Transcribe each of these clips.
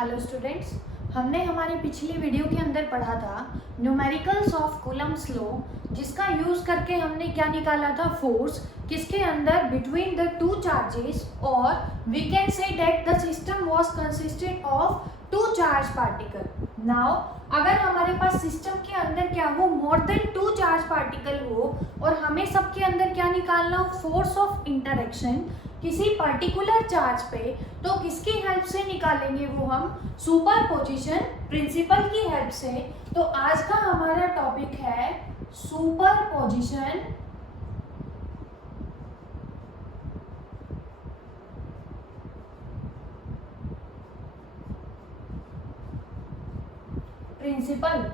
Hello students, हमने हमारे पिछली वीडियो के अंदर पढ़ा था न्यूमेरिकल्स ऑफ कूलम्ब्स लॉ, जिसका यूज करके हमने क्या निकाला था, फोर्स किसके अंदर बिटवीन द टू चार्जेस, और we can say that the system was consisted of two charge particle. Now अगर हमारे पास सिस्टम के अंदर क्या हो, more than two charge particle हो और हमें सबके अंदर क्या निकालना हो, फोर्स ऑफ इंटरेक्शन किसी पर्टिकुलर चार्ज पे, तो किसकी हेल्प से निकालेंगे वो हम सुपरपोजिशन प्रिंसिपल की हेल्प से। तो आज का हमारा टॉपिक है सुपरपोजिशन प्रिंसिपल।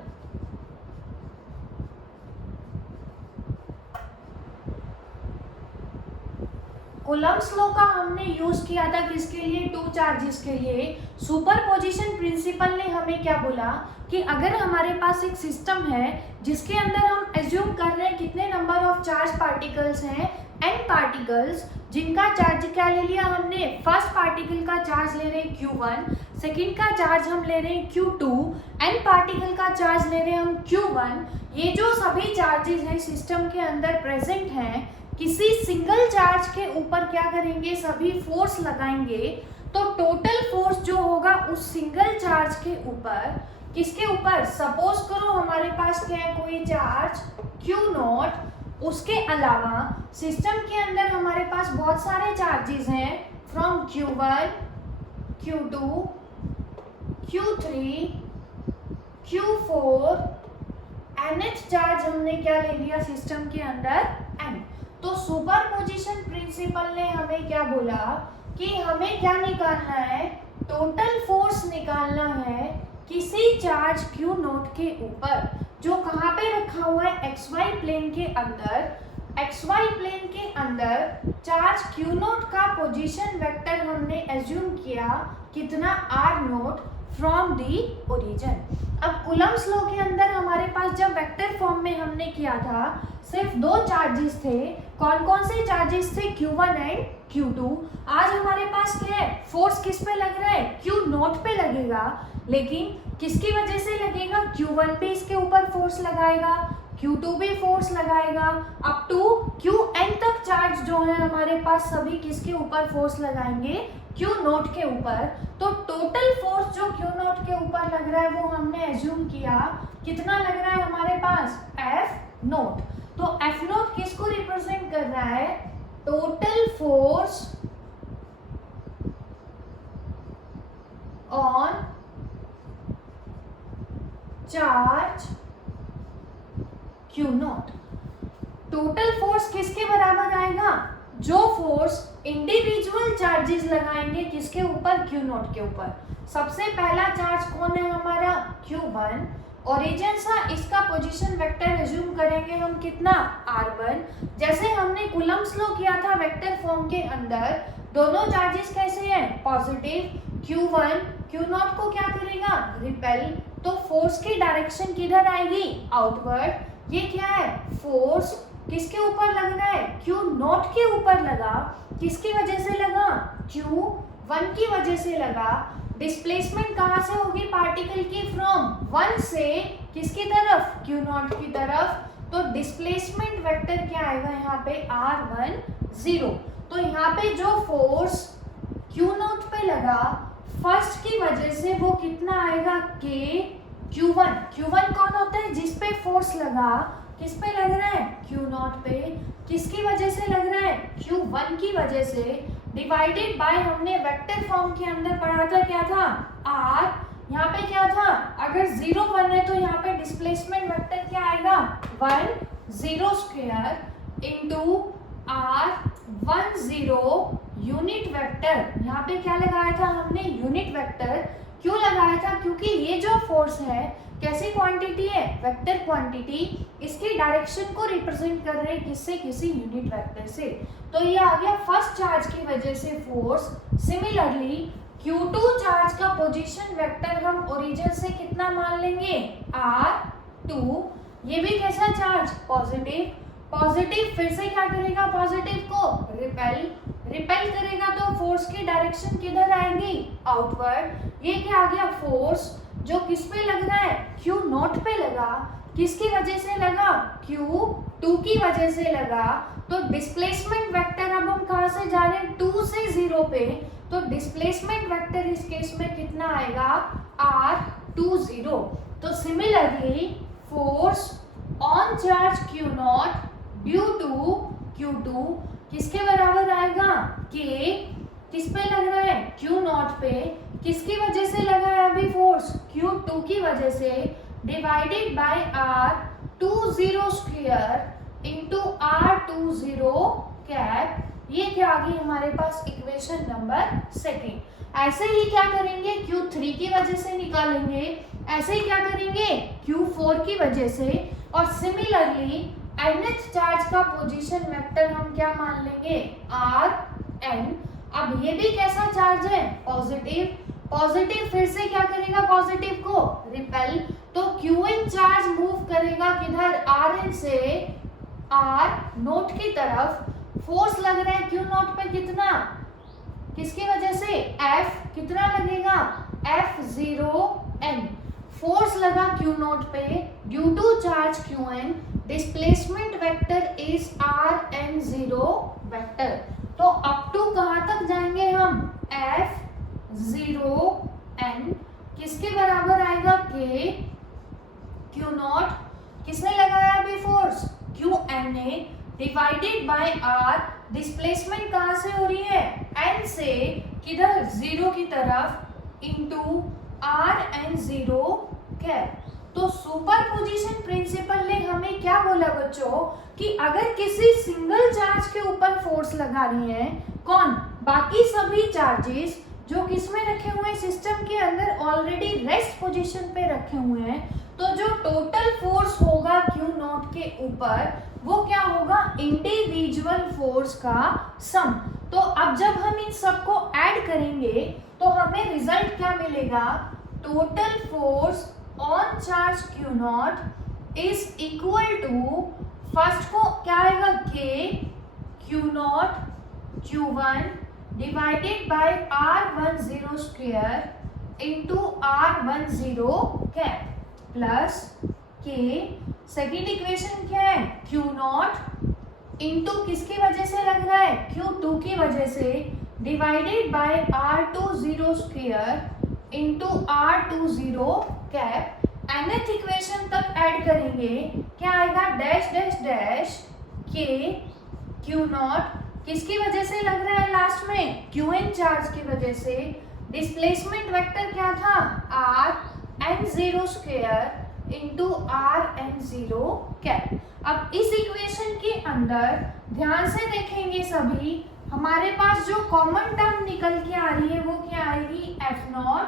कूलम्ब्स लॉ का हमने यूज किया था किसके लिए, टू चार्जेस के लिए। सुपरपोजिशन प्रिंसिपल ने हमें क्या बोला कि अगर हमारे पास एक सिस्टम है जिसके अंदर हम एज्यूम कर रहे हैं कितने नंबर ऑफ चार्ज पार्टिकल्स हैं, n पार्टिकल्स, जिनका चार्ज क्या ले लिया हमने, फर्स्ट पार्टिकल का चार्ज ले रहे हैं Q1, सेकेंड का चार्ज हम ले रहे हैं Q2, n पार्टिकल का चार्ज ले रहे हैं हम Q1। ये जो सभी चार्जेस हैं सिस्टम के अंदर प्रेजेंट हैं, किसी सिंगल चार्ज के ऊपर क्या करेंगे, सभी फोर्स लगाएंगे, तो टोटल फोर्स जो होगा उस सिंगल चार्ज के ऊपर, किसके ऊपर, सपोज करो हमारे पास क्या है, कोई चार्ज Q0, उसके अलावा सिस्टम के अंदर हमारे पास बहुत सारे चार्जेस हैं, from Q1, Q2, Q3, Q4, nth charge हमने क्या ले लिया सिस्टम के अंदर, n। तो सुपरपोजिशन प्रिंसिपल ने हमें क्या बोला कि हमें क्या निकालना है, टोटल फोर्स निकालना है किसी चार्ज Q0 के ऊपर, जो कहाँ पे रखा हुआ है, XY प्लेन के अंदर। XY प्लेन के अंदर चार्ज Q0 का पोजीशन वेक्टर हमने एज्यूम किया कितना, R0 फ्रॉम दी ओरिजिन। अब कूलम्ब्स लॉ के अंदर हमारे पास जब वेक्टर फॉर्म में हमने किया था, सिर्फ दो चार्जेस थे। कौन कौन से चार्जेस थे, Q1 एंड Q2। आज हमारे पास क्या है, फोर्स किस पे लग रहा है, Q0 पे लगेगा, लेकिन किसकी वजह से लगेगा, Q1 पे इसके ऊपर फोर्स लगाएगा, Q2 भी फोर्स लगाएगा, अप टू Qn तक चार्ज जो है हमारे पास सभी किसके ऊपर फोर्स लगाएंगे, Q0 के ऊपर। तो टोटल फोर्स जो Q0 के ऊपर लग रहा है वो हमने एज्यूम किया कितना लग रहा है हमारे पास, F0। तो F0 किसको रिप्रेजेंट कर रहा है, total force on charge Q0। Total force किसके बराबर आएगा, जो फोर्स इंडिविजुअल चार्जेस लगाएंगे किसके ऊपर, Q0 के ऊपर। सबसे पहला चार्ज कौन है हमारा, Q1, ओरिजिन सा इसका पोजीशन वेक्टर एज्यूम करेंगे हम कितना, R1। जैसे हमने कूलम्ब्स लॉ किया था वेक्टर फॉर्म के अंदर, दोनों चार्जेस कैसे हैं, पॉजिटिव। Q1 Q0 को क्या करेगा, रिपेल, तो फोर्स की डायरेक्शन किधर आएगी, आउटवर्ड। ये क्या है, फोर्स किसके ऊपर लग रहा है, Q0 के ऊपर लगा, किसकी वजह से लगा, Q1 की वजह से लगा। डिस्प्लेसमेंट कहाँ से होगी पार्टिकल की, फ्रॉम 1 से किसकी तरफ, Q0 की तरफ। तो डिस्प्लेसमेंट वेक्टर क्या आएगा यहाँ पे, R1 0। तो यहाँ पे जो फोर्स Q0 पे लगा फर्स्ट की वजह से वो कितना आएगा, K Q1। Q1 कौन होता है, जिस पे फोर्स लगा, किस पे लग रहा है, Q0 पे, किसकी वजह से लग रहा है, Q1 की वजह से, डिवाइडेड बाय हमने वेक्टर फॉर्म के अंदर पढ़ा था क्या था, R। यहाँ पे क्या था, अगर 0 1 है तो यहाँ पे डिस्प्लेसमेंट वेक्टर क्या आएगा, 1 0 square into R 1 0 unit vector. यहाँ पे क्या लगाया था हमने, यूनिट वेक्टर। क्यों लगाया था, क्योंकि ये जो फोर्स है कैसी क्वांटिटी है, वेक्टर क्वांटिटी, इसकी डायरेक्शन को रिप्रेजेंट कर रहे हैं किससे, किसी यूनिट वेक्टर से। तो ये आ गया फर्स्ट चार्ज की वजह से फोर्स। सिमिलरली Q2 चार्ज का पोजीशन वेक्टर हम ओरिजिन से कितना मान लेंगे, R2। ये भी कैसा चार्ज, पॉजिटिव। पॉजिटिव फिर से क्या करेगा, पॉजिटिव को रिपेल करेगा, तो फोर्स फोर्स की डायरेक्शन किधर आएगी, आउटवर्ड। ये क्या आ गया, फोर्स जो किस पे लग रहा है, Q नॉट पे लगा, किसकी वजह से लगा, Q2 की वजह से लगा। तो डिस्प्लेसमेंट वेक्टर अब हम कहाँ से जा रहे हैं, 2 से 0 पे, तो डिस्प्लेसमेंट वेक्टर इस केस में कितना आएगा, r20। तो similarly force on charge Q not due to Q2 किसके बराबर आएगा, K किस पे लग रहा है, Q नॉट पे, किसकी वजह से लगा है अभी फोर्स, Q2 की वजह से, divided by r20 square into r20 cap. ये क्या आ गई हमारे पास इक्वेशन नंबर सेकेंड। ऐसे ही क्या करेंगे, Q3 की वजह से निकालेंगे, ऐसे ही क्या करेंगे Q4 की वजह से, और सिमिलरली nth चार्ज का पोजीशन वेक्टर हम क्या मान लेंगे, Rn। अब ये भी कैसा चार्ज है, पॉजिटिव, पॉजिटिव फिर से क्या करेगा, पॉजिटिव को रिपेल, तो Qn चार्ज मूव करेगा किधर, Rn से R नोट की तरफ। फोर्स लग रहा है Q नोट पे कितना, किसकी वजह से, F कितना लगेगा, F0n। फोर्स लगा Q नोट पे due to charge Qn, displacement vector is Rn0 vector. तो अप टू कहां तक जाएंगे हम, F0n किसके बराबर आएगा, K Q नॉट किसने लगाया अभी फोर्स, Qn ने, डिवाइडेड बाय R, डिस्प्लेसमेंट कहां से हो रही है, n से किधर, 0 की तरफ, इंटू Rn0 कैप। तो सुपरपोजिशन प्रिंसिपल ने हमें क्या बोला बच्चों, कि अगर किसी सिंगल चार्ज के ऊपर फोर्स लगा रही है, कौन, बाकी सभी चार्जेस जो किसमें रखे हुए हैं, सिस्टम के अंदर ऑलरेडी रेस्ट पोजीशन पे रखे हुए हैं, तो जो टोटल फोर्स होगा Q नॉट के ऊपर वो क्या होगा, इंडिविजुअल फोर्स का सम। तो अब जब हम इन सबको ऐड करेंगे तो हमें रिजल्ट क्या मिलेगा, total force on charge Q not is equal to, first को क्या आएगा, K Q not Q1 divided by R10 square into R10 cap plus K, second equation क्या है, Q नॉट इंटू किसकी वजह से लग रहा है, Q2 की वजह से, divided by R20 square into R20 cap. nth equation तक ऐड करेंगे, क्या आएगा, dash dash dash K Q not किसकी वजह से लग रहा है लास्ट में, Qn चार्ज की वजह से, डिस्प्लेसमेंट वेक्टर क्या था, Rn0 square into Rn0 cap. अब इस इक्वेशन के अंदर ध्यान से देखेंगे सभी, हमारे पास जो कॉमन टर्म निकल के आ रही है वो क्या आएगी, F not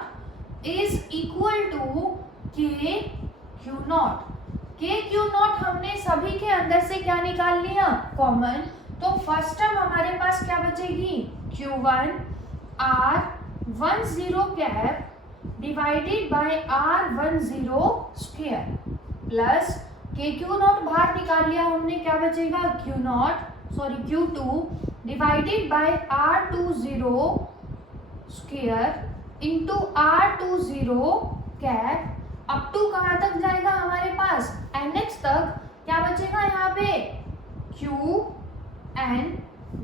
is equal to K Q not. K Q not हमने सभी के अंदर से क्या निकाल लिया, कॉमन। तो फर्स्ट टर्म हमारे पास क्या बचेगी, Q1 R10 cap divided by R10 square plus K Q not बाहर निकाल लिया हमने, क्या बचेगा, Q not sorry Q2 divided by R20 square into R20 cap. Up to कहाँ तक जाएगा हमारे पास, nx तक, क्या बचेगा यहाँ पे, Qn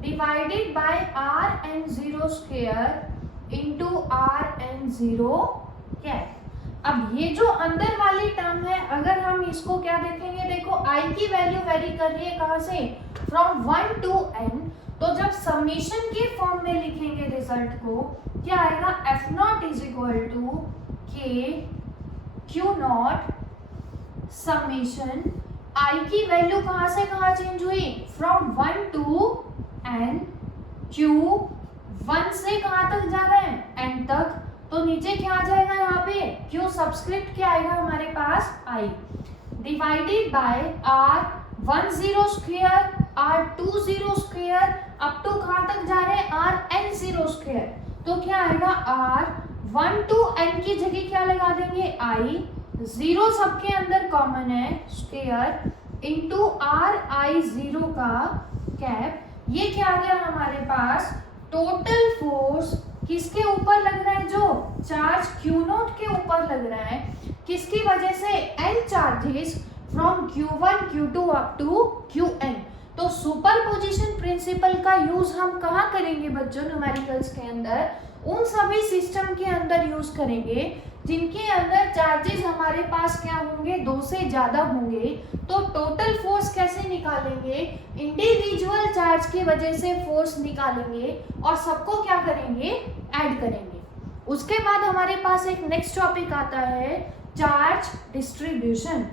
divided by Rn0 square into Rn0 cap. अब ये जो अंदर वाली टर्म है, अगर हम इसको क्या देखेंगे, देखो i की वैल्यू वेरी कर रही है कहाँ से, फ्रॉम 1 to n। तो जब समीशन के फॉर्म में लिखेंगे रिजल्ट को, क्या आएगा, F not is equal to K Q not summation i की वैल्यू कहाँ से कहाँ चेंज हुई, फ्रॉम 1 to n, Q 1 से कहाँ तक जा रहा है, n तक, तो नीचे क्या आ जाएगा यहाँ पे, Q सबस्क्रिप्ट क्या आएगा हमारे पास, i divided by R10 square R20 square, up to कहाँ तक जा रहे हैं, Rn0 स्क्वायर, तो क्या आएगा, R1 to n की जगह क्या लगा देंगे, i, 0 सबके अंदर कॉमन है, स्क्वायर इंटू Ri0 का कैप। ये क्या आ गया हमारे पास, टोटल फोर्स किसके ऊपर लग रहा है, जो चार्ज Q नॉट के ऊपर लग रहा है, किसकी वजह से, N charges from Q1 Q2 up to Qn। तो सुपरपोजिशन प्रिंसिपल का यूज हम कहाँ करेंगे बच्चों, न्यूमेरिकल्स के अंदर, उन सभी सिस्टम के अंदर यूज करेंगे जिनके अंदर चार्जेस हमारे पास क्या होंगे, 2 से ज्यादा होंगे। तो टोटल फोर्स कैसे निकालेंगे, इंडिविजुअल चार्ज की वजह से फोर्स निकालेंगे और सबको क्या करेंगे, ऐड करेंगे। उसके बाद हमारे पास एक नेक्स्ट टॉपिक आता है चार्ज डिस्ट्रीब्यूशन।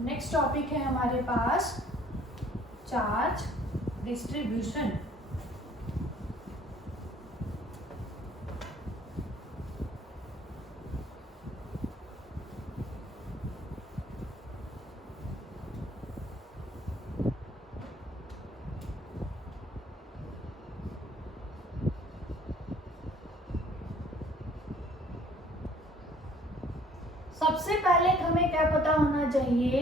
नेक्स्ट टॉपिक है हमारे पास चार्ज डिस्ट्रीब्यूशन। सबसे पहले हमें क्या पता होना चाहिए,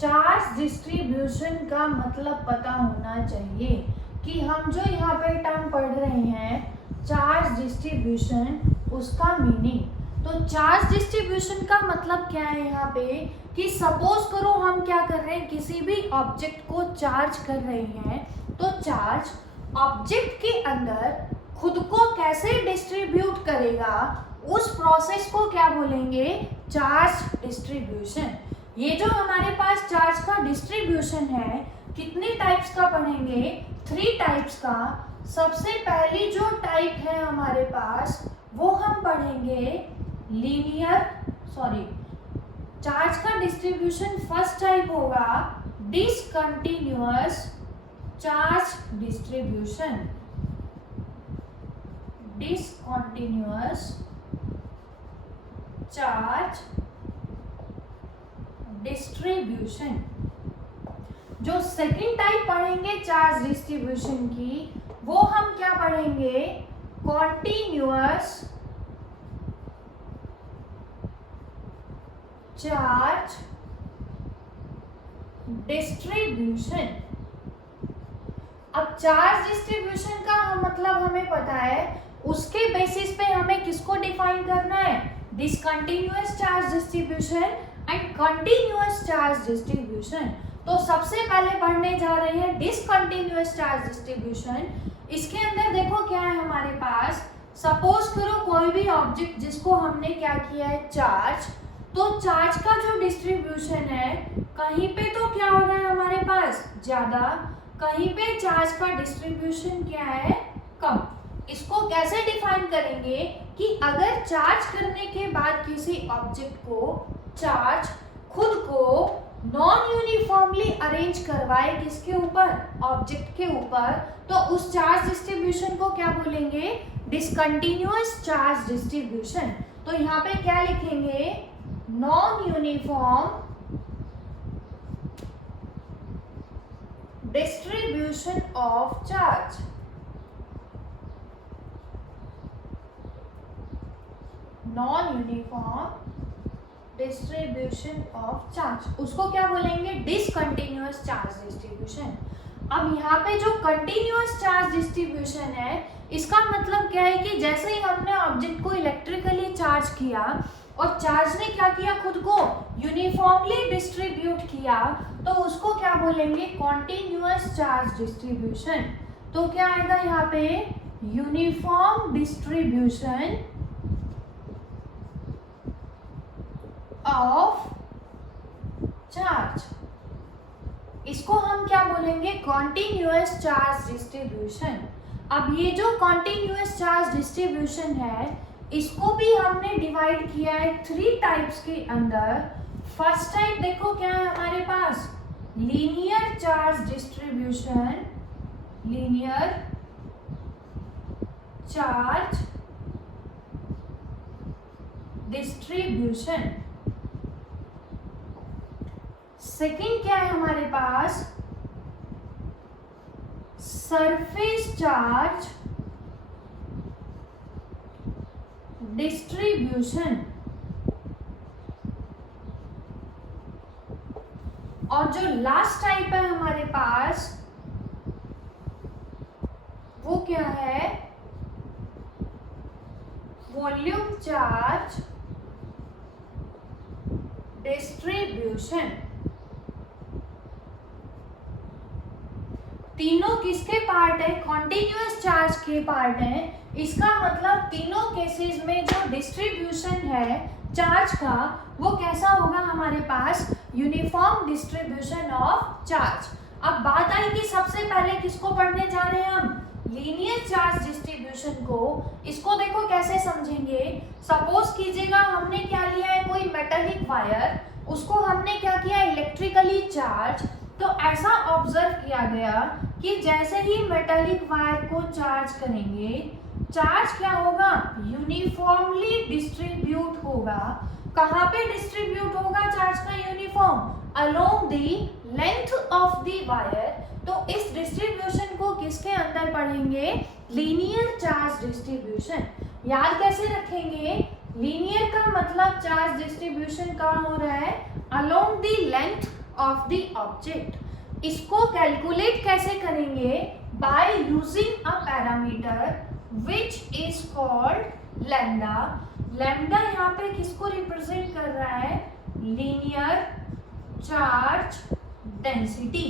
चार्ज डिस्ट्रीब्यूशन का मतलब पता होना चाहिए कि हम जो यहाँ पे टर्म पढ़ रहे हैं चार्ज डिस्ट्रीब्यूशन, उसका मीनिंग। तो चार्ज डिस्ट्रीब्यूशन का मतलब क्या है यहाँ पे, कि सपोज करो हम क्या कर रहे हैं, किसी भी ऑब्जेक्ट को चार्ज कर रहे हैं, तो चार्ज ऑब्जेक्ट के अंदर खुद को कैसे डिस्ट्रीब्यूट करेगा, उस प्रोसेस को क्या बोलेंगे, चार्ज डिस्ट्रीब्यूशन। ये जो हमारे पास चार्ज का डिस्ट्रीब्यूशन है, कितने टाइप्स का पढ़ेंगे, 3 टाइप्स का। सबसे पहली जो टाइप है हमारे पास, वो हम पढ़ेंगे चार्ज का डिस्ट्रीब्यूशन फर्स्ट टाइप होगा discontinuous charge distribution. Discontinuous charge distribution. जो सेकंड टाइप पढ़ेंगे चार्ज डिस्ट्रीब्यूशन की, वो हम क्या पढ़ेंगे, कॉन्टिन्यूअस चार्ज डिस्ट्रीब्यूशन। अब चार्ज डिस्ट्रीब्यूशन का मतलब हमें पता है, उसके बेसिस पे हमें किसको डिफाइन करना है, discontinuous charge distribution and continuous charge distribution. तो सबसे पहले पढ़ने जा रहे हैं डिसकंटिन्यूअस चार्ज डिस्ट्रीब्यूशन। इसके अंदर देखो क्या है हमारे पास, सपोज करो कोई भी ऑब्जेक्ट जिसको हमने क्या किया है, चार्ज, तो चार्ज का जो डिस्ट्रीब्यूशन है, कहीं पे तो क्या हो रहा है हमारे पास, ज्यादा, कहीं पे चार्ज का डिस्ट्रीब्यूशन क्या है, कम। इसको कैसे डिफाइन करेंगे कि अगर चार्ज करने के बाद किसी ऑब्जेक्ट को चार्ज खुद को नॉन यूनिफॉर्मली अरेंज करवाए, किसके ऊपर, ऑब्जेक्ट के ऊपर, तो उस चार्ज डिस्ट्रीब्यूशन को क्या बोलेंगे, डिसकंटिन्यूअस चार्ज डिस्ट्रीब्यूशन। तो यहाँ पे क्या लिखेंगे, non uniform distribution of charge. Non uniform distribution of charge, उसको क्या बोलेंगे, डिसकंटिन्यूअस चार्ज डिस्ट्रीब्यूशन। अब यहाँ पे जो कंटिन्यूअस चार्ज डिस्ट्रीब्यूशन है, इसका मतलब क्या है कि जैसे ही हमने ऑब्जेक्ट को इलेक्ट्रिकली चार्ज किया और चार्ज ने क्या किया, खुद को यूनिफॉर्मली डिस्ट्रीब्यूट किया, तो उसको क्या बोलेंगे, कॉन्टिन्यूअस चार्ज डिस्ट्रीब्यूशन। तो क्या आएगा यहाँ पे, यूनिफॉर्म डिस्ट्रीब्यूशन ऑफ चार्ज। इसको हम क्या बोलेंगे, कॉन्टिन्यूअस चार्ज डिस्ट्रीब्यूशन। अब ये जो कॉन्टिन्यूअस चार्ज डिस्ट्रीब्यूशन है, इसको भी हमने डिवाइड किया है 3 टाइप्स के अंदर। फर्स्ट टाइप देखो क्या है हमारे पास, linear charge distribution, linear charge distribution. Second क्या है हमारे पास, सरफेस चार्ज डिस्ट्रीब्यूशन। और जो लास्ट टाइप है हमारे पास, क्या है, वॉल्यूम चार्ज डिस्ट्रीब्यूशन। तीनों किसके पार्ट है, कॉन्टिन्यूअस चार्ज के पार्ट है। इसका मतलब तीनों केसेस में जो डिस्ट्रीब्यूशन है चार्ज का वो कैसा होगा हमारे पास, यूनिफॉर्म डिस्ट्रीब्यूशन ऑफ चार्ज। अब बात आई कि सबसे पहले किसको पढ़ने जा रहे हैं हम, लीनियर चार्ज डिस्ट्रीब्यूशन को। इसको देखो कैसे समझेंगे। सपोज कीजिएगा हमने क्या लिया है, कोई मेटालिक वायर, उसको हमने क्या किया, इलेक्ट्रिकली चार्ज। तो ऐसा ऑब्जर्व किया गया कि जैसे ही मेटालिक वायर को चार्ज करेंगे, चार्ज क्या होगा, यूनिफॉर्मली डिस्ट्रीब्यूट होगा। कहाँ पे डिस्ट्रीब्यूट होगा चार्ज का uniform, along the length of the wire. तो इस डिस्ट्रीब्यूशन को किसके अंदर पढ़ेंगे, लीनियर चार्ज डिस्ट्रीब्यूशन। याद कैसे रखेंगे, लीनियर का मतलब चार्ज डिस्ट्रीब्यूशन कहाँ हो रहा है, along the length of the object. इसको कैलकुलेट कैसे करेंगे, by using a parameter which is called lambda. Lambda यहाँ पे किसको रिप्रेजेंट कर रहा है, लीनियर चार्ज डेंसिटी।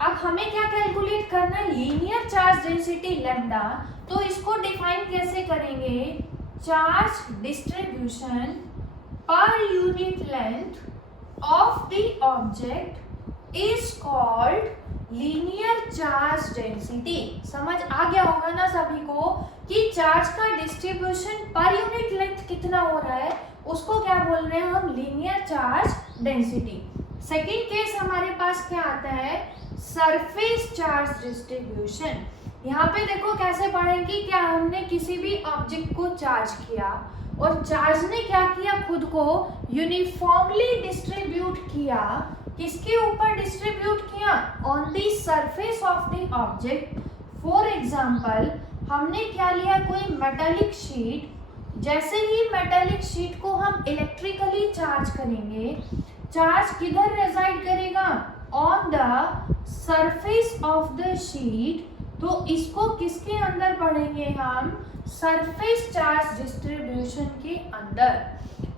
अब हमें क्या कैलकुलेट करना है, लीनियर चार्ज डेंसिटी लैम्डा। तो इसको डिफाइन कैसे करेंगे, charge distribution per unit length of the object is called linear charge density. समझ आ गया होगा ना सभी को कि चार्ज का डिस्ट्रीब्यूशन पर यूनिट लेंथ कितना हो रहा है, उसको क्या बोल रहे हैं हम, linear charge density. Second case हमारे पास क्या आता है, सरफेस चार्ज डिस्ट्रीब्यूशन। यहाँ पे देखो कैसे पढ़ेंगे, क्या हमने किसी भी ऑब्जेक्ट को चार्ज किया और चार्ज ने क्या किया, खुद को यूनिफॉर्मली डिस्ट्रीब्यूट किया। किसके ऊपर डिस्ट्रीब्यूट किया, on the surface of the object. For example हमने क्या लिया, कोई मेटालिक शीट। जैसे ही मेटालिक शीट को हम इलेक्ट्रिकली चार्ज करेंगे, चार्ज किधर रेजाइड करेगा, on the surface of the sheet. तो इसको किसके अंदर पढ़ेंगे हम, सरफेस चार्ज डिस्ट्रीब्यूशन के अंदर।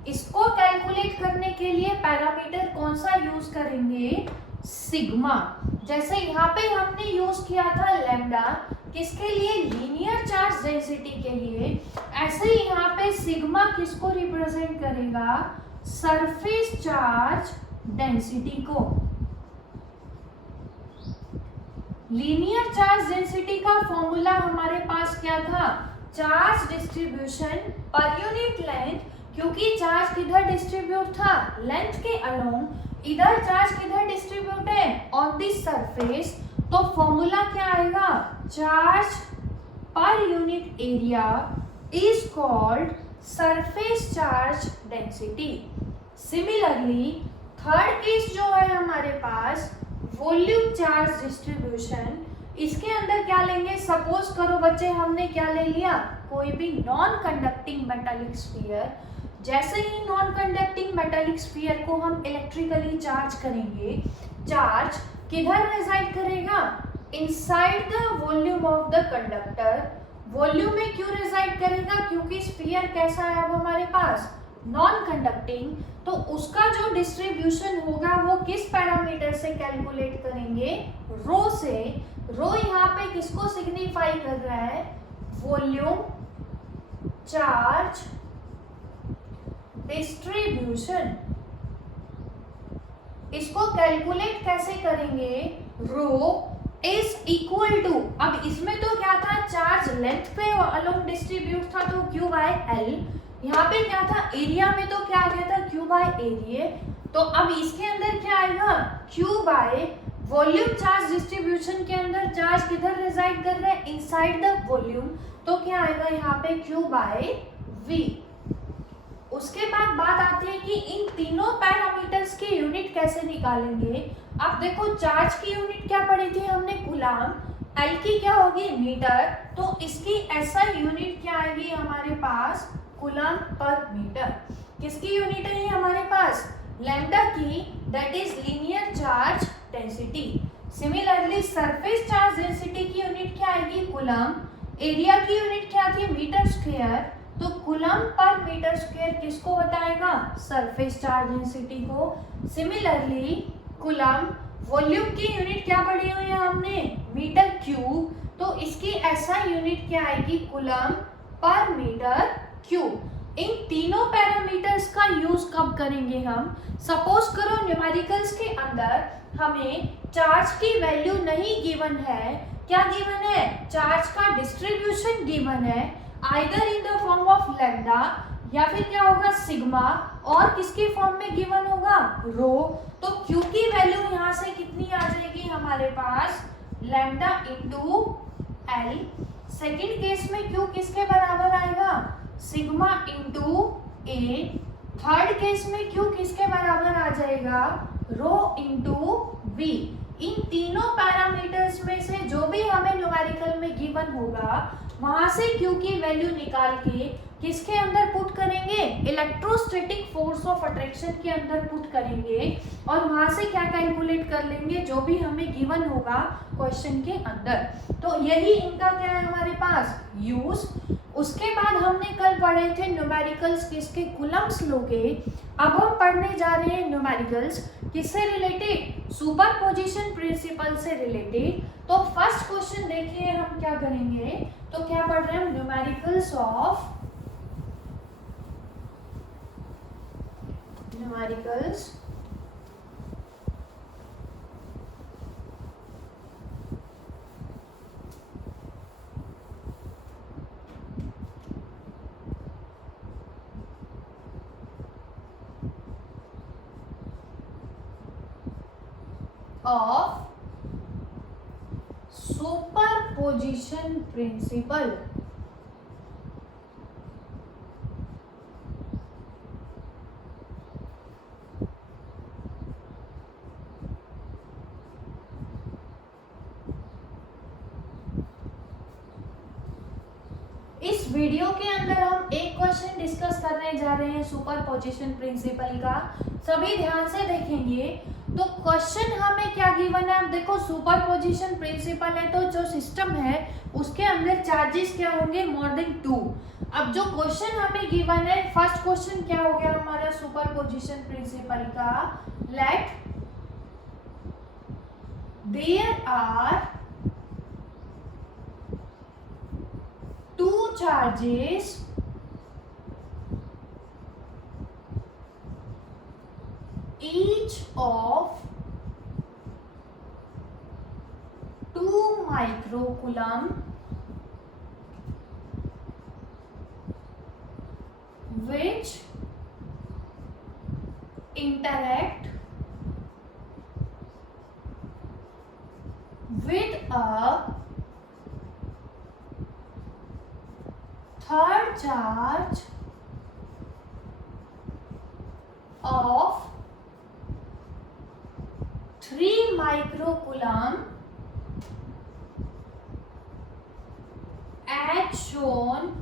इसको कैलकुलेट करने के लिए पैरामीटर कौन सा यूज करेंगे, सिग्मा। जैसे यहाँ पे हमने यूज किया था लैम्डा, किसके लिए, लीनियर चार्ज डेंसिटी के लिए। ऐसे ही यहाँ पे सिग्मा किसको रिप्रेजेंट करेगा, सरफेस चार्ज डेंसिटी को। लीनियर चार्ज डेंसिटी का फॉर्मूला हमारे पास क्या था, charge distribution per unit length. क्योंकि चार्ज किधर डिस्ट्रीब्यूट था, लेंथ के अलोंग। इधर चार्ज किधर डिस्ट्रीब्यूट है, ऑन द सरफेस। तो फॉर्मूला क्या आएगा, charge per unit area is called surface charge density. Similarly third case जो है हमारे पास, वॉल्यूम चार्ज डिस्ट्रीब्यूशन। इसके अंदर क्या लेंगे, सपोज करो बच्चे हमने क्या ले लिया, कोई भी नॉन कंडक्टिंग मेटालिक स्फीयर। जैसे ही नॉन कंडक्टिंग मेटालिक स्फीयर को हम इलेक्ट्रिकली चार्ज करेंगे, चार्ज किधर रेजाइड करेगा, inside the volume of the conductor. Volume में क्यों रेजाइड करेगा, क्योंकि स्फीयर कैसा है अब हमारे पास, नॉन कंडक्टिंग। तो उसका जो डिस्ट्रीब्यूशन होगा वो किस पैरामीटर से कैलकुलेट करेंगे, रो से। रो यहाँ पे किसको सिग्निफाई कर रहा है, वॉल्यूम चार्ज डिस्ट्रीब्यूशन। इसको कैलकुलेट कैसे करेंगे, रो इज इक्वल टू, अब इसमें तो क्या था, चार्ज लेंथ पे अलोंग डिस्ट्रीब्यूट था तो Q बाय L। यहाँ पे क्या था, एरिया में तो क्या आ गया था, Q बाय एरिया। तो अब इसके अंदर क्या आएगा, Q by volume charge distribution के अंदर चार्ज किधर रेजाइड कर रहा है, इनसाइड द वॉल्यूम। तो क्या आएगा यहाँ पे, Q बाय V। उसके बाद बात आती है कि इन तीनों पैरामीटर्स की यूनिट कैसे निकालेंगे। अब देखो चार्ज की यूनिट क्या पढ़ी थी हमने, कूलाम। L की क्या होगी, मीटर। तो इसकी ऐसा यूनिट क्या आएगी हमारे पास, कूलाम पर मीटर। किसकी यूनिट है ये हमारे पास, लैम्डा की, that is linear charge intensity. Similarly surface charge density की यूनिट क्या आएगी, कूलम। एरिया की यूनिट क्या थी, मीटर स्क्वायर। तो कूलम पर मीटर स्क्वायर किसको बताएगा, सरफेस चार्ज डेंसिटी को। सिमिलरली कूलम वॉल्यूम की यूनिट क्या पढ़ी हुई है हमने, मीटर क्यूब। तो इसकी एसआई यूनिट क्या आएगी, कूलम पर मीटर क्यूब। इन तीनों पैरामीटर्स का यूज कब करेंगे हम, सपोज करो न्यूमेरिकल्स के अंदर हमें चार्ज की वैल्यू नहीं गिवन है, क्या गिवन है, चार्ज का डिस्ट्रीब्यूशन गिवन है, either in the form of lambda या फिर क्या होगा सिग्मा, और किसके फॉर्म में गिवन होगा, रो। तो क्यू की वैल्यू यहाँ से कितनी आ जाएगी हमारे पास, lambda into L. Second case में क्यू किसके बराबर आएगा, sigma into A. Third case में क्यू किसके बराबर आ जाएगा, रो इंटू वी। इन तीनों पैरामीटर्स में से जो भी हमें न्यूमेरिकल में गिवन होगा वहां से क्यू की वैल्यू निकाल के किसके अंदर पुट करेंगे, इलेक्ट्रोस्टैटिक फोर्स ऑफ अट्रैक्शन के अंदर पुट करेंगे, और वहां से क्या कैलकुलेट कर लेंगे, जो भी हमें गिवन होगा क्वेश्चन के अंदर। तो यही इनका क्या है हमारे पास यूज। उसके बाद हमने कल पढ़े थे न्यूमेरिकल्स किसके, कूलम्स लॉ के। अब हम पढ़ने जा रहे हैं न्यूमेरिकल्स किससे रिलेटेड, सुपरपोजिशन प्रिंसिपल से रिलेटेड। तो फर्स्ट क्वेश्चन देखिए हम क्या करेंगे, तो क्या पढ़ रहे हैं, न्यूमेरिकल्स ऑफ सुपरपोजिशन प्रिंसिपल। इस वीडियो के अंदर हम एक क्वेश्चन डिस्कस करने जा रहे हैं सुपरपोजिशन प्रिंसिपल का, सभी ध्यान से देखेंगे। तो क्वेश्चन हमें क्या गिवन है, अब देखो सुपरपोजिशन प्रिंसिपल है तो जो सिस्टम है उसके अंदर चार्जेस क्या होंगे, मोर देन 2। अब जो क्वेश्चन हमें गिवन है, फर्स्ट क्वेश्चन क्या हो गया हमारा सुपरपोजिशन प्रिंसिपल का, let there are 2 charges each of 2 microcoulomb which interact with a third charge of 3 microcoulomb as shown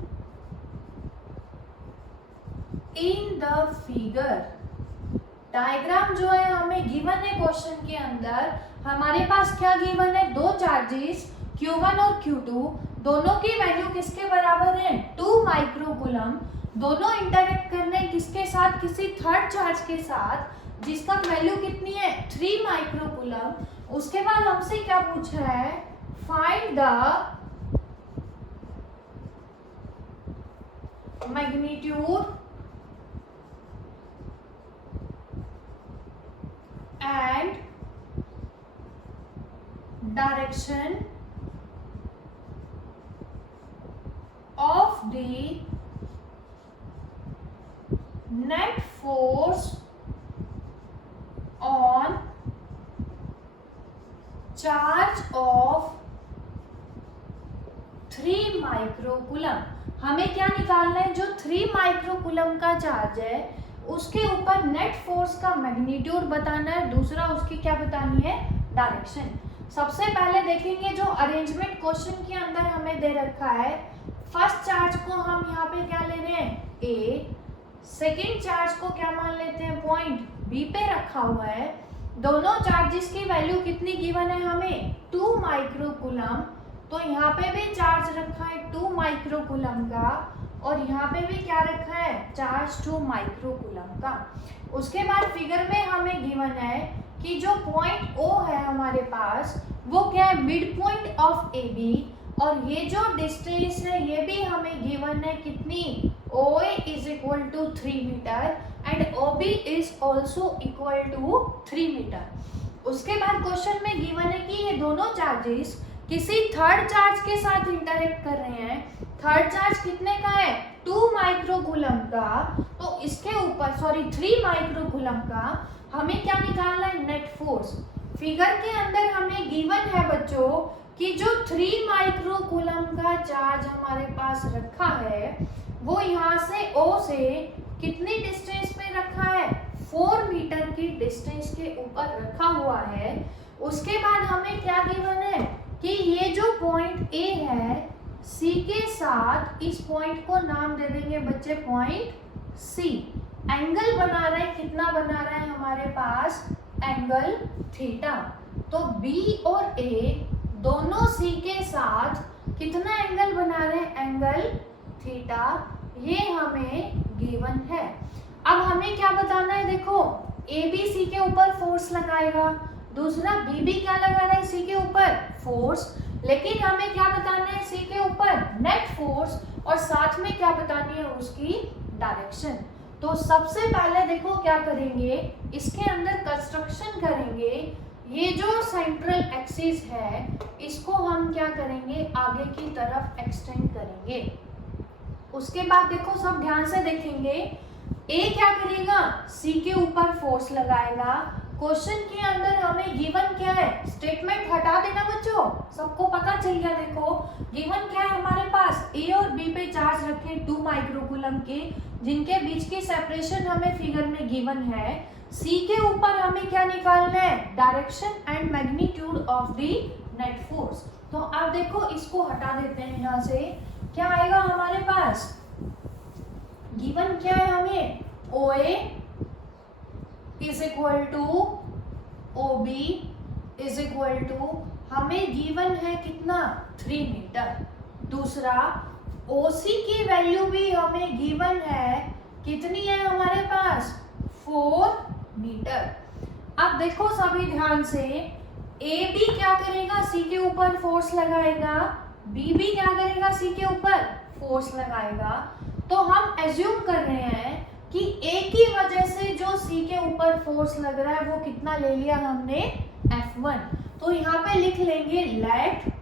in the figure। Diagram जो है हमें गिवन है क्वेश्चन के अंदर, हमारे पास क्या गिवन है, 2 चार्जेस Q1 और Q2, दोनों की वैल्यू किसके बराबर है, 2 माइक्रोकूलम। दोनों इंटरेक्ट कर रहे हैं किसके साथ, किसी थर्ड चार्ज के साथ, जिसका वैल्यू कितनी है, 3 माइक्रोकूलम। उसके बाद हमसे क्या पूछ रहा है, find the magnitude and direction of the net force on charge of 3 microcoulomb. हमें क्या निकालना है, जो 3 माइक्रोकूलम का चार्ज है उसके ऊपर नेट फोर्स का मैग्नीट्यूड बताना है, दूसरा उसकी क्या बतानी है, डायरेक्शन। सबसे पहले देखेंगे जो अरेंजमेंट क्वेश्चन के अंदर हमें दे रखा है, फर्स्ट चार्ज को हम यहाँ पे क्या ले रहे हैं, ए। सेकेंड चार्ज को क्या मान लेते हैं, पॉइंट बी पे रखा हुआ है। दोनों चार्जेस की वैल्यू कितनी गिवन है हमें, 2 माइक्रोकूलम। तो यहाँ पे भी चार्ज रखा है 2 माइक्रोकूलम का, और यहाँ पे भी क्या रखा है, चार्ज 2 माइक्रोकूलम का। उसके बाद फिगर में हमें गिवन है कि जो पॉइंट O है हमारे पास, वो क्या है, मिड पॉइंट ऑफ AB, और ये जो डिस्टेंस है ये भी हमें गिवन है कितनी, OA is equal to 3 metre and OB is also equal to 3 metre. उसके बाद क्वेश्चन में गिवन है कि ये दोनों चार्जेस किसी थर्ड चार्ज के साथ इंटरेक्ट कर रहे हैं। थर्ड चार्ज कितने का है, 2 माइक्रोकूलम का। तो इसके ऊपर 3 माइक्रोकूलम का हमें क्या निकालना है, नेट फोर्स। फिगर के अंदर हमें गिवन है बच्चों कि जो 3 माइक्रोकूलम का चार्ज हमारे पास रखा है वो यहाँ से O से कितनी डिस्टेंस पे रखा है, 4 मीटर की डिस्टेंस के ऊपर रखा हुआ है। उसके बाद हमें क्या गिवन है कि ये जो पॉइंट A है C के साथ, इस पॉइंट को नाम दे देंगे बच्चे पॉइंट C। एंगल बना रहे हैं, कितना बना रहा है हमारे पास, एंगल थीटा। तो B और A दोनों C के साथ कितना एंगल बना रहे हैं, एंगल थीटा। ये हमें गिवन है। अब हमें क्या बताना है, देखो AB C के ऊपर फोर्स लगाएगा, दूसरा B भी क्या लगा रहा है, C के ऊपर फोर्स। लेकिन हमें क्या बताना है, C के ऊपर नेट फोर्स, और साथ में क्या बतानी है, उसकी डायरेक्शन। तो सबसे पहले देखो क्या करेंगे, इसके अंदर कंस्ट्रक्शन करेंगे। ये जो सेंट्रल एक्सिस है इसको हम क्या करेंगे, आगे की तरफ एक्सटेंड करेंगे। उसके बाद देखो सब ध्यान से देखेंगे, A क्या करेगा, C के ऊपर फोर्स लगाएगा। क्वेश्चन के अंदर हमें गिवन क्या है, स्टेटमेंट हटा देना बच्चों, सबको पता चल गया। देखो गिवन क्या है हमारे पास, A और B पे चार्ज रखे 2 माइक्रोकूलम के, जिनके बीच की सेपरेशन हमें फिगर में गिवन है। C के ऊपर हमें क्या निकालना है, direction and magnitude of the net force. तो अब देखो इसको हटा देते हैं, यहाँ से क्या आएगा हमारे पास, गिवन क्या है हमें, OA is equal to OB is equal to, हमें गिवन है कितना, 3 मीटर। दूसरा OC की वैल्यू भी हमें गिवन है, कितनी है हमारे पास, 4 मीटर। अब देखो सभी ध्यान से, AB क्या करेगा, C के ऊपर फोर्स लगाएगा, B भी क्या करेगा, C के ऊपर फोर्स लगाएगा। तो हम एज्यूम कर रहे हैं कि A की वजह से जो C के ऊपर फोर्स लग रहा है वो कितना ले लिया हमने, F1। तो यहाँ पे लिख लेंगे late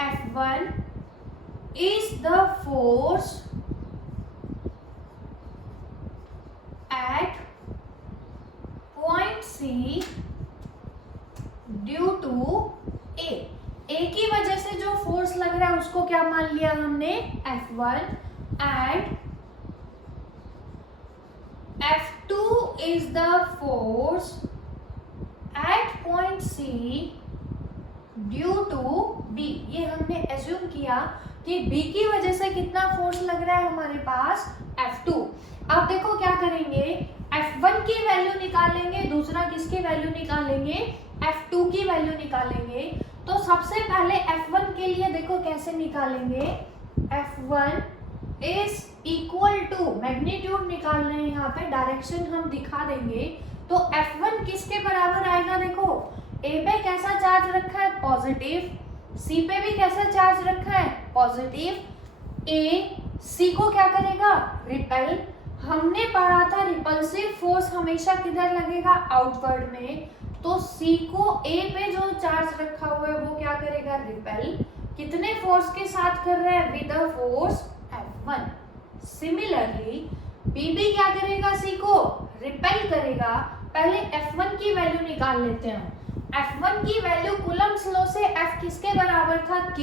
F1 is the force at point C due to A। A की वजह से जो फोर्स लग रहा है उसको क्या मान लिया हमने, F1, and F2 is the force at point C due to B। ये हमने एज्यूम किया कि B की वजह से कितना फोर्स लग रहा है हमारे पास, F2। अब देखो क्या करेंगे, F1 की वैल्यू निकालेंगे, दूसरा किसकी वैल्यू निकालेंगे, F2 की वैल्यू निकालेंगे। तो सबसे पहले F1 के लिए देखो कैसे निकालेंगे, F1 is equal to, magnitude निकाल रहे हैं यहाँ पे, डायरेक्शन हम दिखा देंगे। तो F1 किसके बराबर आएगा, देखो A पे कैसा चार्ज रखा है, पॉजिटिव, C पे भी कैसा चार्ज रखा है, पॉजिटिव। A C को क्या करेगा, रिपेल। हमने पढ़ा था रिपल्सिव फोर्स हमेशा किधर लगेगा, आउटवर्ड में। तो C को A पे जो चार्ज रखा हुआ है वो क्या करेगा, रिपेल। कितने फोर्स के साथ कर रहा है, with the force F1। Similarly B भी क्या करेगा, C को रिपेल करेगा। पहले F1 की वैल्यू निकाल लेते हैं। F1 की वैल्यू कूलम्ब्स लॉ से F किसके बराबर था, K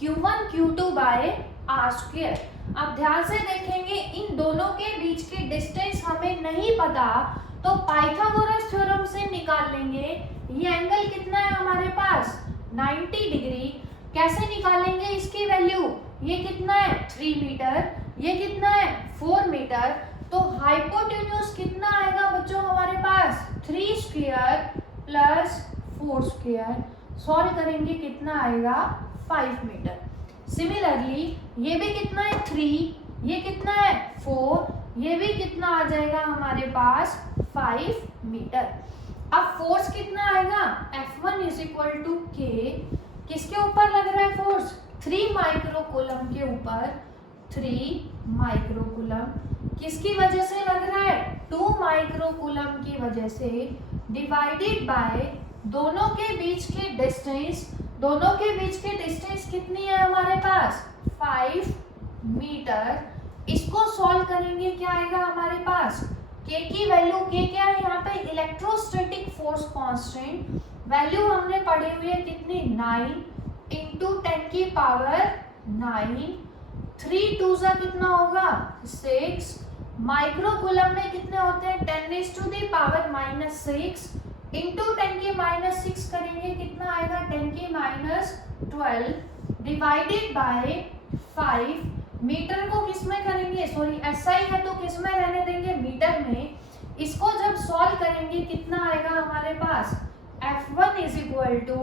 Q1 Q2 bye R square. अब ध्यान से देखेंगे, इन दोनों के बीच की डिस्टेंस हमें नहीं पता, तो पाइथागोरस थ्योरम से निकाल लेंगे। ये एंगल कितना है हमारे पास, 90 डिग्री। कैसे निकालेंगे इसकी वैल्यू, ये कितना है, 3 मीटर, ये कितना है, 4 मीटर। तो हाइपोटेन्यूज कितना आएगा बच्चों हमारे पास 3 स्क्वायर प्लस 4 स्क्वायर, सॉल्व करेंगे कितना आएगा 5 मीटर। सिमिलरली ये भी कितना है 3, ये कितना है 4, ये भी कितना आ जाएगा हमारे पास 5 मीटर। अब फोर्स कितना आएगा F1 इज इक्वल टू के, किसके ऊपर लग रहा है फोर्स 3 माइक्रोकूलम के ऊपर, 3 माइक्रोकूलम किसकी वजह से लग रहा है 2 माइक्रोकूलम की वजह से, डिवाइडेड बाय दोनों के बीच के डिस्टेंस, दोनों के बीच के डिस्टेंस कितनी है हमारे पास 5 मीटर। इसको सॉल्व करेंगे क्या आएगा हमारे पास के की वैल्यू, के क्या है यहाँ पे इलेक्ट्रोस्टैटिक फोर्स कांस्टेंट, वैल्यू हमने पढ़ी हुई है कितनी 9 इंटू 10 की पावर 9, 3 2 जा कितना होगा 6, माइक्रोकूलम में कितने होते हैं 10 raise to the power -6 into 10 की -6 करेंगे कितना आएगा 10 की -12 डिवाइडेड बाय 5। मीटर को किस में करेंगे, सॉरी एसआई है तो किस में रहने देंगे मीटर में। इसको जब सॉल्व करेंगे कितना आएगा हमारे पास F1 इज इक्वल टू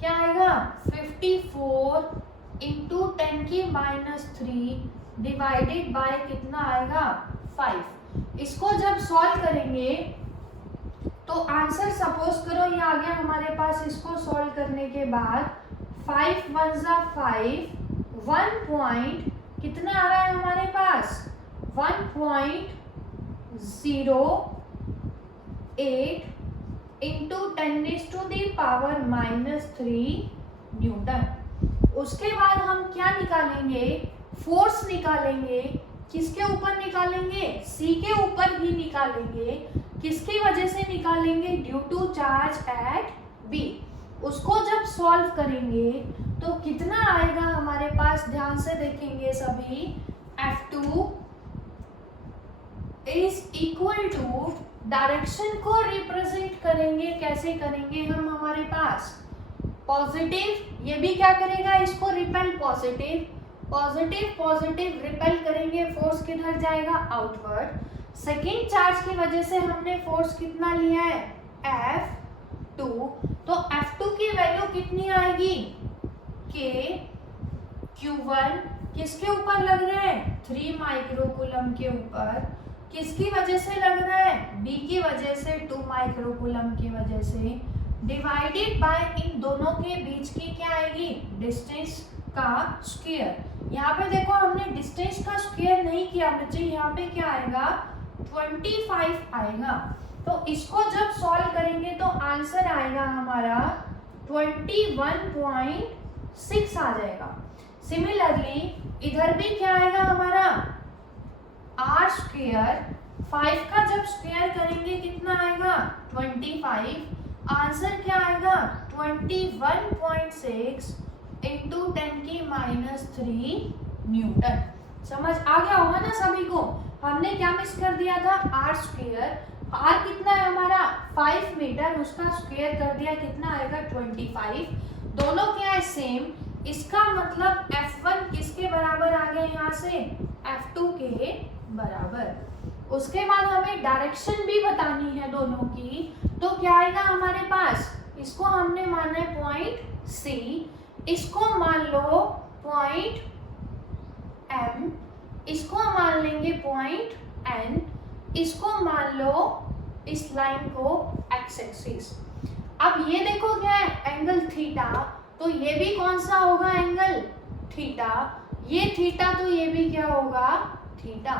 क्या आएगा 54 इंटू 10 की -3 डिवाइडेड बाय कितना आएगा 5। इसको जब सॉल्व करेंगे तो आंसर सपोज करो ये आ गया हमारे पास। इसको सॉल्व करने के बाद 5 1 जा 5, 1 पॉइंट कितना आ रहा है हमारे पास 1.08 into 10 raise to the power -3 newton. उसके बाद हम क्या निकालेंगे फोर्स निकालेंगे, किसके ऊपर निकालेंगे सी के ऊपर ही निकालेंगे, किसकी वजह से निकालेंगे due to charge at B. उसको जब सॉल्व करेंगे तो कितना आएगा हमारे पास, ध्यान से देखेंगे सभी, F2 is equal to, direction को रिप्रेजेंट करेंगे कैसे करेंगे हम, हमारे पास पॉजिटिव, ये भी क्या करेगा इसको repel, positive positive positive repel करेंगे, फोर्स किधर जाएगा आउटवर्ड। सेकेंड चार्ज की वजह से हमने फोर्स कितना लिया है F2, तो F2 की वैल्यू कितनी आएगी के Q1 किसके ऊपर लग रहा है 3 माइक्रोकूलम के ऊपर, किसकी वजह से लग रहा है B की वजह से 2 माइक्रोकूलम की वजह से, डिवाइडेड बाय इन दोनों के बीच की क्या आएगी डिस्टेंस का स्क्वायर। यहाँ पे देखो हमने डिस्टेंस का स्क्वायर नहीं किया बच्चे, यहाँ पे क्या आएगा 25 आएगा। तो इसको जब सॉल्व करेंगे तो आंसर आएगा हमारा 21.6 आ जाएगा। सिमिलरली इधर भी क्या आएगा हमारा आर स्क्वायर, 5 का जब स्क्वायर करेंगे कितना आएगा 25, आंसर क्या आएगा 21.6 इंटू 10 की -3 न्यूटन। समझ आ गया होगा ना सभी को। हमने क्या मिस कर दिया था आर स्क्वायर, आर कितना है हमारा 5 मीटर, उसका स्क्वायर कर दिया कितना आएगा 25, दोनों क्या है सेम, इसका मतलब F1 किसके बराबर आ गया यहाँ से F2 के बराबर। उसके बाद हमें डायरेक्शन भी बतानी है दोनों की, तो क्या आएगा हमारे पास, इसको हमने माना है पॉइंट C, इसको मान लो पॉइंट M, इसको मान लेंगे पॉइंट N, इसको मान लो इस लाइन को एक्स एक्सिस। अब ये देखो क्या है एंगल थीटा, तो ये भी कौन सा होगा एंगल थीटा, ये थीटा तो ये भी क्या होगा थीटा।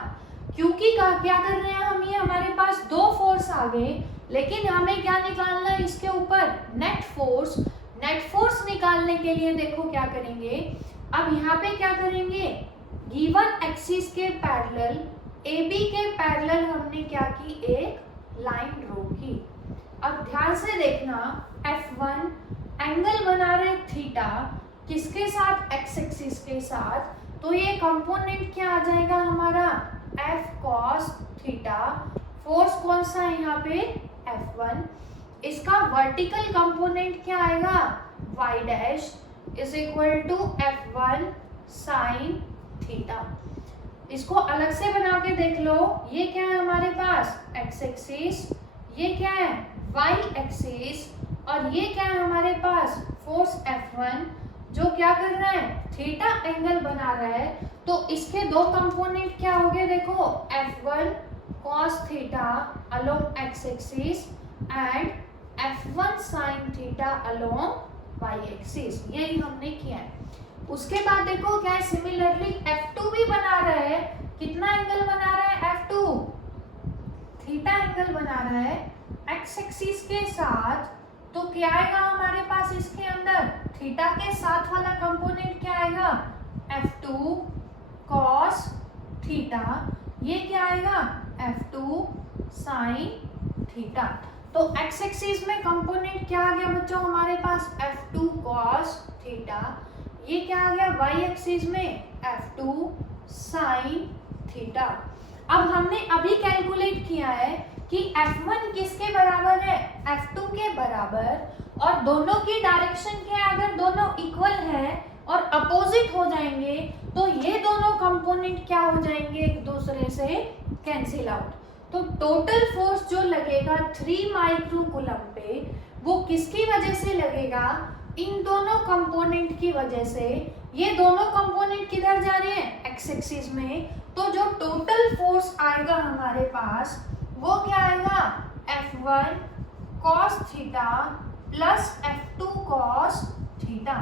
क्योंकि क्या कर रहे हैं हम, ये हमारे पास दो फोर्स आ गए, लेकिन हमें क्या निकालना है इसके ऊपर नेट फोर्स। नेट फोर्स निकालने के लिए देखो क्या करेंगे, अब यहाँ पे क्या करेंगे गिवन एक्सिस के पैरेलल AB के पैरेलल हमने क्या की एक लाइन ड्रॉ की। अब ध्यान से देखना F1 एंगल बना रहे थीटा किसके साथ एक्स एक्सिस के साथ, तो ये कंपोनेंट क्या आ जाएगा हमारा F cos थीटा, फोर्स कौन सा है यहाँ पे F1, इसका वर्टिकल कंपोनेंट क्या आएगा y dash is equal to F1 sine theta. इसको अलग से बना के देख लो, ये क्या है हमारे पास x एक्सिस, ये क्या है y एक्सिस, और ये क्या है हमारे पास फोर्स F1 जो क्या कर रहा है थीटा एंगल बना रहा है। तो इसके दो कंपोनेंट क्या हो गए देखो, F1 cos theta along x axis and F1 sin theta along y axis, यही हमने किया है। उसके बाद देखो क्या है, सिमिलरली F2 भी बना रहा है, कितना एंगल बना रहा है F2, थीटा एंगल बना रहा है x एक्सिस के साथ। तो क्या आएगा हमारे पास इसके अंदर, थीटा के साथ वाला कंपोनेंट क्या आएगा F2 cos थीटा, ये क्या आएगा F2 sin थीटा। तो x एक्सिस में कंपोनेंट क्या आ गया बच्चों हमारे पास F2 cos थीटा, ये क्या आ गया y एक्सिस में F2 sin थीटा। अब हमने अभी कैलकुलेट किया है कि F1 किसके बराबर है, F2 के बराबर, और दोनों की डायरेक्शन क्या है, अगर दोनों इक्वल है और अपोजिट हो जाएंगे तो ये दोनों कंपोनेंट क्या हो जाएंगे, एक दूसरे से कैंसिल आउट। तो टोटल फोर्स जो लगेगा 3 माइक्रोकूलम पे, वो किसकी वजह से लगेगा, इन दोनों कंपोनेंट की वजह से। ये दोनों कंपोनेंट किधर जा रहे हैं x एक्सिस में, तो जो टोटल फोर्स आएगा हमारे पास वो क्या आएगा F1 cos theta plus F2 cos theta.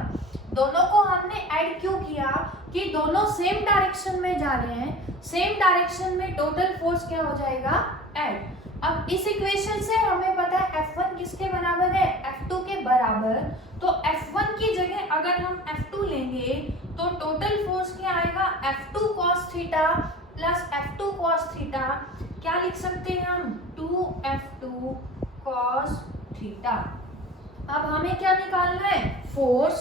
दोनों को हमने ऐड क्यों किया कि दोनों सेम डायरेक्शन में जा रहे हैं, सेम डायरेक्शन में टोटल फोर्स क्या हो जाएगा ऐड। अब इस इक्वेशन से हमें पता है F1 किसके बराबर है, F2 के बराबर। तो F1 की जगह अगर हम F2 लेंगे तो टोटल फोर्स क्या आएगा F2 cos theta plus F2 cos theta, क्या लिख सकते हैं हम 2F2 cos थीटा। अब हमें क्या निकालना है, फोर्स।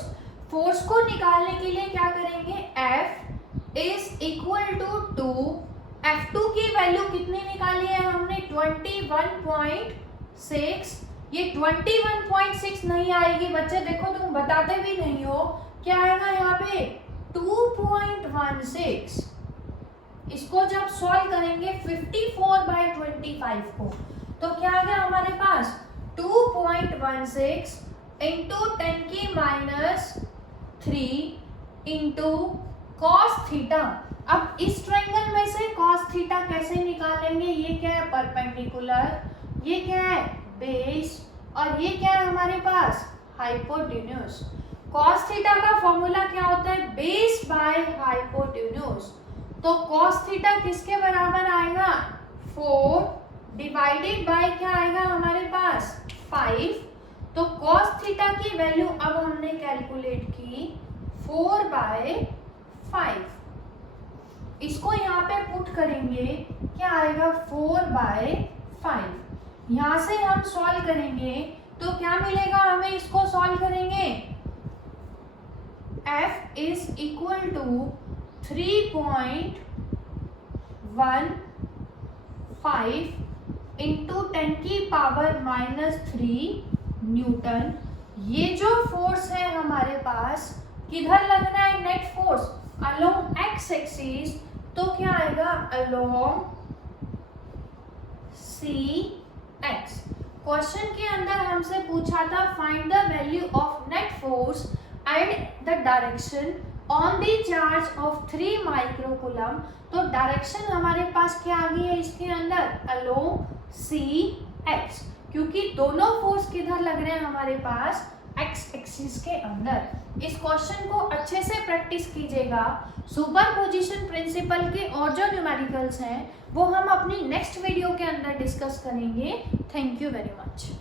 फोर्स को निकालने के लिए क्या करेंगे, F is equal to 2, F2 की वैल्यू कितनी निकाली है हमने 21.6, ये 21.6 नहीं आएगी बच्चे, देखो तुम बताते भी नहीं हो, क्या आएगा यहाँ पे 2.16। इसको जब सॉल्व करेंगे 54/25 को, तो क्या आ गया हमारे पास 2.16 इंटू 10⁻³ इंटू cos थीटा। अब इस ट्रायंगल में से cos थीटा कैसे निकालेंगे, ये क्या है परपेंडिकुलर, ये क्या है बेस, और ये क्या है हमारे पास हाइपोटेन्यूज। cos थीटा का फॉर्मूला क्या होता है, बेस बाय हाइपोटेन्यूज। तो cos थीटा किसके बराबर आएगा 4 डिवाइडेड बाय क्या आएगा हमारे पास 5। तो cos थीटा की वैल्यू अब हमने कैलकुलेट की 4/5। इसको यहाँ पे पुट करेंगे, क्या आएगा 4/5। यहाँ से हम सॉल्व करेंगे तो क्या मिलेगा हमें, इसको सॉल्व करेंगे F is equal to 3.15 into 10⁻³ newton. ये जो फोर्स है हमारे पास किधर लगना है, net force along x axis, तो क्या आएगा अलोंग CX। क्वेश्चन के अंदर हमसे पूछा था find the value of net force and the direction on the charge of 3 microcoulomb. तो डायरेक्शन हमारे पास क्या आ गई है इसके अंदर अलोंग CX, क्योंकि दोनों फोर्स किधर लग रहे हैं हमारे पास x एक्सिस के अंदर। इस क्वेश्चन को अच्छे से प्रैक्टिस कीजिएगा। सुपरपोजिशन प्रिंसिपल के और जो न्यूमेरिकल्स हैं वो हम अपनी नेक्स्ट वीडियो के अंदर डिस्कस करेंगे। Thank you very much.